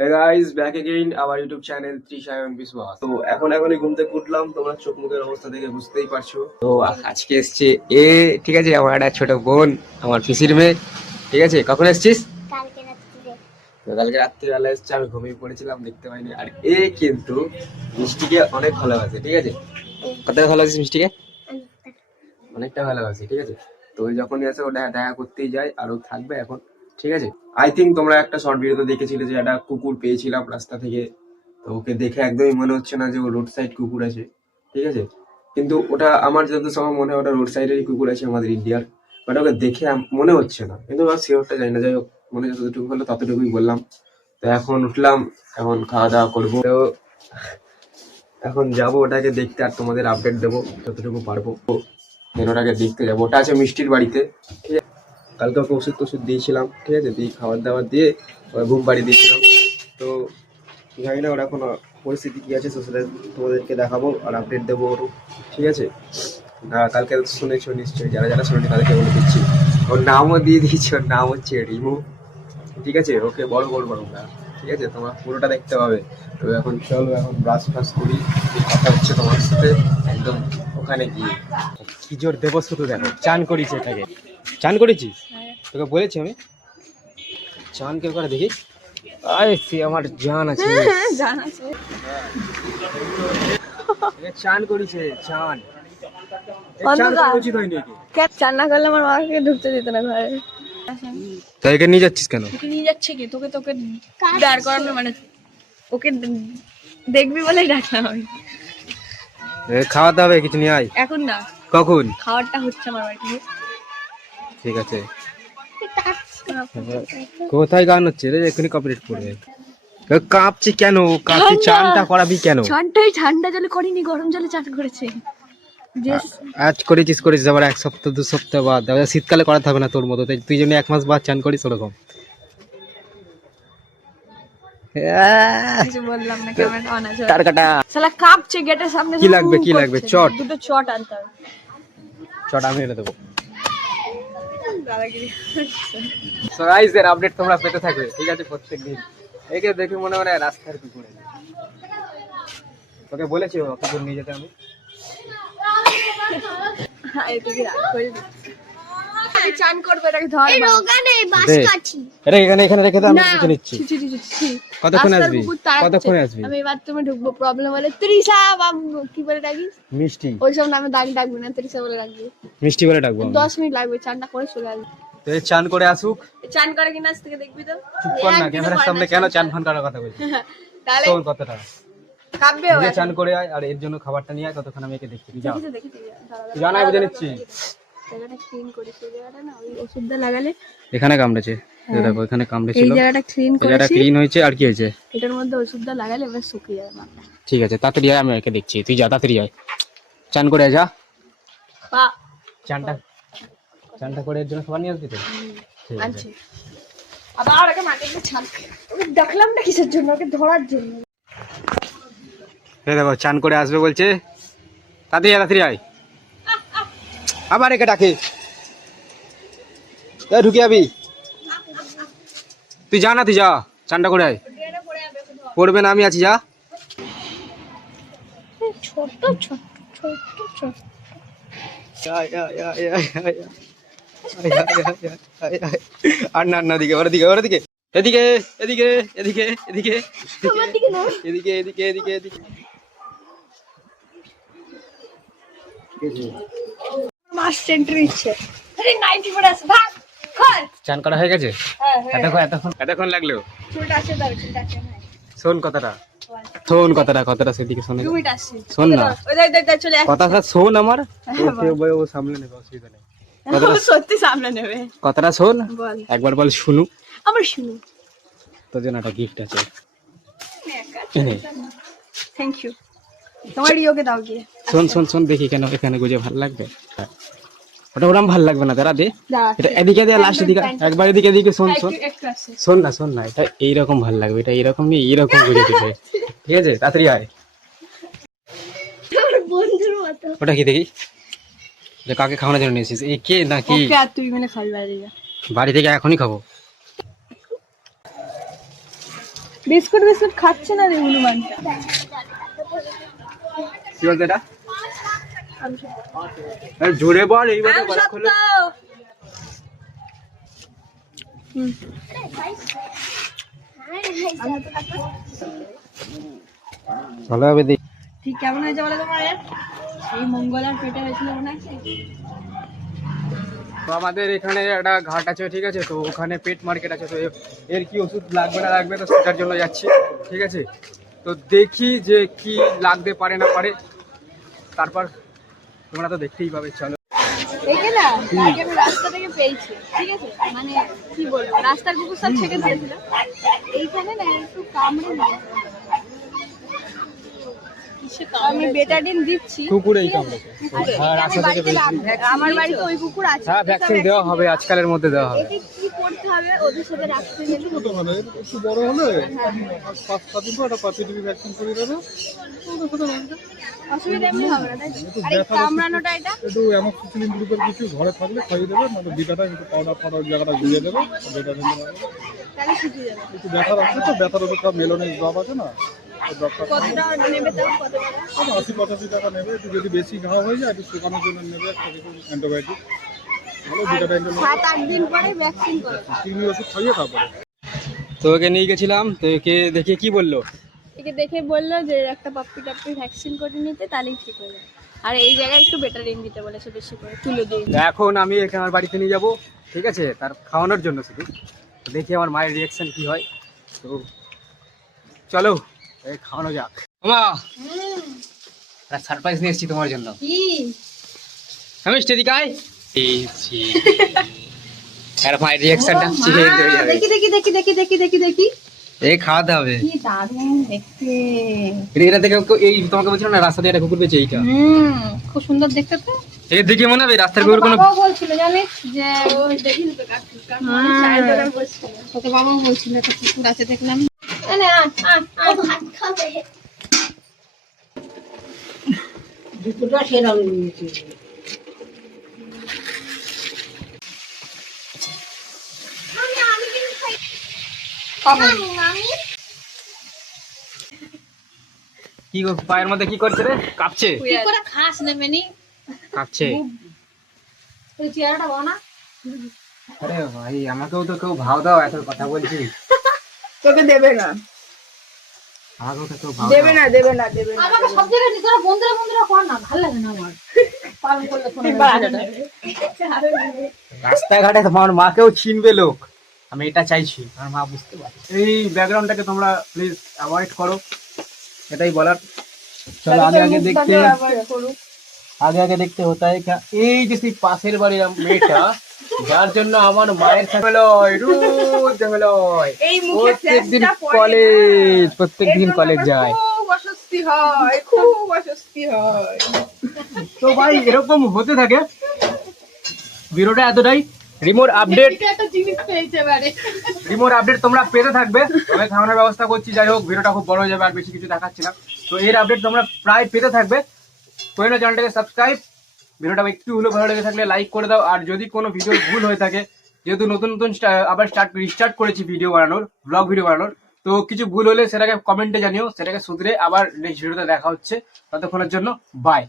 Hey guys, back again our YouTube channel ত্রিশায়ন বিশ্বাস। তো এখনই ঘুম থেকে উঠলাম, তোমরা চোখ মুখের অবস্থা দেখে বুঝতেই পারছো। তো আজকে এসছে এ, ঠিক আছে, আমার একটা ছোট বোন, আমার পিসির মেয়ে, ঠিক আছে। কখন এসছিস? তো কালকে রাত্রিবেলা এসছে, আমি ঘুমিয়ে পড়েছিলাম, দেখতে পাইনি। আর এ কিন্তু মিষ্টিকে অনেক ভালোবাসে, ঠিক আছে। কতটা ভালোবাসিস মিষ্টিকে? অনেকটা ভালোবাসি, ঠিক আছে। তো ওই যখনই আসে ও দেখা করতেই যায়, আর ও থাকবে এখন, ঠিক আছে। আই থিঙ্ক তোমরা একটা শর্ট ভিডিওতে দেখেছিলে যে একটা কুকুর পেয়েছিলাম রাস্তা থেকে। তো ওকে দেখে একদমই মনে হচ্ছে না যে ও রোড সাইড কুকুর আছে, ঠিক আছে। কিন্তু ওটা আমার যত সময় মনে হয় ওটা রোড সাইডেরই কুকুর আছে আমাদের ইন্ডিয়ার। বাট ওকে দেখে মনে হচ্ছে না, কিন্তু আমার শিওরটা জানি না। যাই হোক, মনে যতটুকু হলো ততটুকুই বললাম। তো এখন উঠলাম, এখন খাওয়া দাওয়া করবো। তো এখন যাবো ওটাকে দেখতে, আর তোমাদের আপডেট দেবো যতটুকু পারবো। দেন ওটাকে দেখতে যাবো, ওটা আছে মিষ্টির বাড়িতে, ঠিক আছে। কালকে ওকে ওষুধ টষুধ দিয়েছিলাম, ঠিক আছে, দিয়ে খাবার দাবার দিয়ে ওরা ঘুম পাড়িয়ে দিয়েছিলাম। তো জানি না ওরা এখন পরিস্থিতি কী আছে, সেটা তোমাদেরকে দেখাবো আর আপডেট দেবো ওরও, ঠিক আছে। কালকে শুনেছো নিশ্চয়ই, যারা যারা শুনেছি তাদেরকে বলে দিচ্ছি। ওর নামও দিয়ে দিয়েছি, ওর নাম হচ্ছে রিমু, ঠিক আছে। ওকে বড় করবো আমরা, ঠিক আছে, তোমরা পুরোটা দেখতে পাবে। তো এখন চলো, এখন ব্রাশ ফ্রাশ করি, কথা হচ্ছে তোমার সাথে একদম ওখানে গিয়ে। কি জোর দেবো শুধু দেখো, চান করিস এটাকে। চান করেছিস? তোকে বলেছি আমি চান কেউ করে দেখি। আরে সে আমার জান আছে, জান আছে। চান করিছে, চান। চান অন্ধকার। করা উচিত হয়নি একে। কেন চান না করলে আমার মাকে ঢুকতে দিত না ঘরে। তাই একে নিয়ে যাচ্ছিস কেন? তোকে নিয়ে যাচ্ছে কি? তোকে তোকে দাঁড় করানো মানে ওকে দেখবি বলেই ডাকলাম আমি। খাওয়াতে হবে, কিছু নিয়ে আয়। এখন না, কখন? খাওয়ারটা হচ্ছে আমার বাড়িতে। ঠিক আছে। কোথায় গান হচ্ছে রে? এক্ষুনি কপিরাইট পড়বে। কাঁপছি কেন? কাঁপছি, চানটা করাবি কেন? চানটাই ঠান্ডা জলে করিনি, গরম জলে চান করেছে। যে আজ করেছিস আবার এক সপ্তাহ 2 সপ্তাহ বাদ। শীতকালে করাতে হবে না তোর মতো, তাই তুই জন্য 1 মাস বাদ চান করিস ওরকম। কিছু বললাম না, ক্যামেরা অন আছে। তার কাটা শালা কাঁপছে গেটের সামনে। কি লাগবে? কি লাগবে? চট। দুটো চট আনতে হবে। চট আমি এনে দেবো। দাদাগিরি। সো গাইস, এর আপডেট তোমরা পেতে থাকবে, ঠিক আছে, প্রত্যেকদিন। একে দেখে মনে হয় রাস্তার কুকুর। তোকে বলেছি ও কুকুর নিয়ে যেতে আমি। হ্যাঁ, এদিকে রাখ করে দিচ্ছি। চান করবে, এটাকে ধর। এটা এখানে রেখে দে, আমি কিছু নিচ্ছি। ছি, ছি, ছি, ছি। কতক্ষণ রাস্তার আসবি? কুকুর তাড়াচ্ছে। কতক্ষণ আসবি? আমি বাথরুমে ঢুকবো, প্রবলেম হলে তৃষা কি বলে ডাকিস? মিষ্টি। ওইসব নামে ডাকবি না, তৃষা বলে ডাকবি। মিষ্টি বলে ডাকবো আমি। 10 মিনিট লাগবে, চানটা করে চলে আসবি। তো এই চান করে আসুক। চান করে কিনা আজ থেকে দেখবি তো। চুপ কর না, ক্যামেরার সামনে কেন চান ফান করার কথা বলছিস? তাহলে শোন কথাটা, কাঁপবে ও। নিজে চান করে আয়, আর এর জন্য খাবারটা নিয়ে আয়, ততক্ষণ আমি একে দেখছি। যা, দেখি তুই জানা বুঝে নিচ্ছি। জায়গাটা ক্লিন করে, সেই জায়গাটা না ওই ওষুধটা লাগালে। এখানে কামড়েছে, দেখো এখানে এই কামড়েছিল। জায়গাটা ক্লিন এই জায়গাটা করেছি, ক্লিন হয়েছে। আর কি হয়েছে? এটার মধ্যে ওষুধটা লাগালে এবার শুকিয়ে যাবে মাথা। ঠিক আছে, তাড়াতাড়ি আয়, আমি একে দেখছি। তুই যা, তাড়াতাড়ি আয়, চান করে আয়, যা। পা চানটা করে এর জন্য খাবার নিয়ে আসবি তো? ঠিক আছে। আনছি। আবার ওকে মাটিতে ছাড়। ওকে ডাকলামটা কিসের জন্য? ওকে ধরার জন্য। এই দেখো চান করে আসবে বলছে, তাড়াতাড়ি আয়। আবার একে ডাকে, ঢুকে যাবি। তুই যা না, তুই যা, চানটা করে আয়। পড়বে না, আমি আছি, যা। ছোট ছোট ছোট ছোট। আর না, ওদিকে এদিকে এদিকে এদিকে এদিকে তোমার দিকে না। এদিকে এদিকে এদিকে এদিকে। মাস সেন্টার ইচ্ছে। আরে নাইটি পড়ে আছে, ভাগ কর। চান করা হয়ে গেছে? হ্যাঁ। এতক্ষণ লাগলো? চুলটা আছে তার, চুলটা আছে না। শোন কথাটা সেদিকে শোনে। 2 মিনিট আসছে। শোন না, ওই দেখ চলে আসছে। কথাটা শোন আমার। ও সামনে নেবে, অসুবিধা নেই। সত্যি সামনে নেবে। কথাটা শোন, বল। একবার বল শুনু। আমার শুনো। তোর জন্য একটা গিফট আছে। Thank you. তোমার রিওকে দাও গিয়ে। শোন দেখি, কেন এখানে গুজে ভালো লাগবে? ওটা ওরম ভালো লাগবে না, দাঁড়া দে। দাঁড়া, এটা এদিকে দে, লাস্ট দিকে একবার এদিকে শোন। একটু আসছে। শোন না, এটা এইরকম ভালো লাগবে, এটা এইরকম নিয়ে এইরকম গুজে দিবে, ঠিক আছে, তাড়াতাড়ি আয়। আমার বন্ধুর মতো। ওটা কি দেখি, যে কাকে খাওয়ানোর জন্য নিয়েছিস? এই কে নাকি? ওকে আর তুই মিলে খাবি বাইরে যা। বাড়ি থেকে এখনই খাবো। বিস্কুট বিস্কুট খাচ্ছে না রে হনুমানটা। কি বলতে এটা জোরে বল এইভাবে গলা খোলো। ভালো হবে দেখ। ঠিক কেমন হয়েছে বলো তোমার? এই মঙ্গলার পেটে হয়েছিল মনে আছে? তো আমাদের এখানে একটা ঘাট আছে, ঠিক আছে, তো ওখানে পেট মার্কেট আছে, তো এর কি ওষুধ লাগবে না লাগবে তো সেটার জন্য যাচ্ছি, ঠিক আছে। তো দেখি যে কি লাগতে পারে না পারে, তারপর তোমরা তো দেখতেই পাবে। চলো। একে না আগে আমি রাস্তা থেকে পেয়েছি, ঠিক আছে, মানে কি বলবো, রাস্তার কুকুর সব ছেড়ে দিয়েছিল, এইখানে না একটু কামড়ে নিয়েছে। আমি বেটাডিন দিচ্ছি, কুকুরেই কামড়েছে। হ্যাঁ, রাস্তা থেকে পেয়েছি। আমার বাড়িতে ওই কুকুর আছে। হ্যাঁ, ভ্যাকসিন দেওয়া হবে, আজকালের মধ্যে দেওয়া হবে। একে কি করতে হবে ওদের সাথে রাখতে গেলে? একটু বড় হলে 5-7 দিন পর একটা পাপি টিভি ভ্যাকসিন করে দেবে। অসুবিধা এমনি হবে না, তাই তো? আর এই কামড়ানোটা এটা একটু অ্যামোক্সিসিলিন গ্রুপের কিছু ঘরে থাকলে খাইয়ে দেবে, মানে বিটাটা একটু পাউডার জায়গাটা ঘুরিয়ে দেবে। বেটাটা তাহলে শিখে যাবে। একটু ব্যথা রাখছে, তো ব্যথার ওষুধটা মেলনের ড্রপ আছে না, ওই ড্রপটা কতটা নেবে তাও? কত টাকা? 80-85 টাকা নেবে। একটু যদি বেশি ঘা হয়ে যায় একটু শুকানোর জন্য নেবে একটা কিছু অ্যান্টিবায়োটিক। ভালো বিটাটা 7-8 দিন পরে ভ্যাকসিন করবে। কৃমি ওষুধ খাইয়ে তারপরে। তো ওকে নিয়ে গেছিলাম, তো একে দেখে কি বললো, একে দেখে বললো যে একটা পাপ্পি টাপ্পি ভ্যাকসিন করে নিতে, তাহলেই ঠিক হয়ে যাবে। আর এই জায়গায় একটু বেটার রেঞ্জ দিতে বলেছে, বেশি করে তুলে দিয়ে। এখন আমি একে আমার বাড়িতে নিয়ে যাবো, ঠিক আছে, তার খাওয়ানোর জন্য শুধু। তো দেখি আমার মায়ের রিয়াকশন কি হয়। তো চলো এই খাওয়ানো যাক। মা, একটা সারপ্রাইজ নিয়ে এসেছি তোমার জন্য। কি? আমি স্টেডিকায় এসেছি। আর মায়ের রিয়াকশনটা চেঞ্জ হয়ে যাবে। দেখি দেখি দেখি দেখি দেখি দেখি দেখি। এই খাওয়াতে হবে। কি দারুণ দেখতে। এটা থেকে এই তোমাকে বলছিলাম না, রাস্তা দিয়ে একটা কুকুর পেয়েছে, এইটা খুব সুন্দর দেখতে তো। এই দেখে মনে হবে রাস্তার কুকুর কোনো। বাবাও বলছিল জানিস যে তোকে বাবাও বলছিল একটা কুকুর আছে দেখলাম। ভাত খাবে। দুটোটা সেরাম নিয়েছে। কি গো, পায়ের মধ্যে কি করছে রে? কাঁপছে? কি করে খাস না মেনি? কাঁপছে। ওই চেয়ারটা বানা। আরে ভাই, আমাকেও তো কেউ ভাও দাও, এত কথা বলছি। তোকে দেবে না, আমাকেও তো কেউ ভাও দেবে দাও। না, দেবে না, দেবে না। আমাকে সব জায়গায় নিতে বন্ধুরা বন্ধুরা কর না, ভালো লাগে না আমার। পালন করলে ফোন রাস্তাঘাটে তোমার মাকেও চিনবে লোক, আমি এটা চাইছি, আমার মা বুঝতে পারে। এই ব্যাকগ্রাউন্ডটাকে তোমরা প্লিজ অ্যাভয়েড করো, এটাই বলার। চলো আগে আগে দেখতে হতে হয় क्या? এই যে সেই পাশের বাড়ির মেয়েটা, যার জন্য আমার মায়ের সাথে প্রত্যেকদিন কলেজ যায়। খুব অস্বস্তি হয়। তো ভাই এরকম হতে থাকে। ভিডিওটা এতটাই। রিমোট আপডেট তোমরা পেতে থাকবে, আমি খাওয়ানোর ব্যবস্থা করছি। যাই হোক, ভিডিওটা খুব বড় হয়ে যাবে, আর বেশি কিছু দেখাচ্ছি না। তো এর আপডেট তোমরা প্রায় পেতে থাকবে। করে নাও চ্যানেলটাকে সাবস্ক্রাইব। ভিডিওটা একটু হলেও ভালো লেগে থাকলে লাইক করে দাও। আর যদি কোনো ভিডিও ভুল হয়ে থাকে, যেহেতু নতুন নতুন আবার রিস্টার্ট করেছি ভিডিও বানানোর, ব্লগ ভিডিও বানানোর, তো কিছু ভুল হলে সেটাকে কমেন্টে জানিও, সেটাকে শুধরে আবার নেক্সট ভিডিওতে দেখা হচ্ছে। ততক্ষণের জন্য বাই।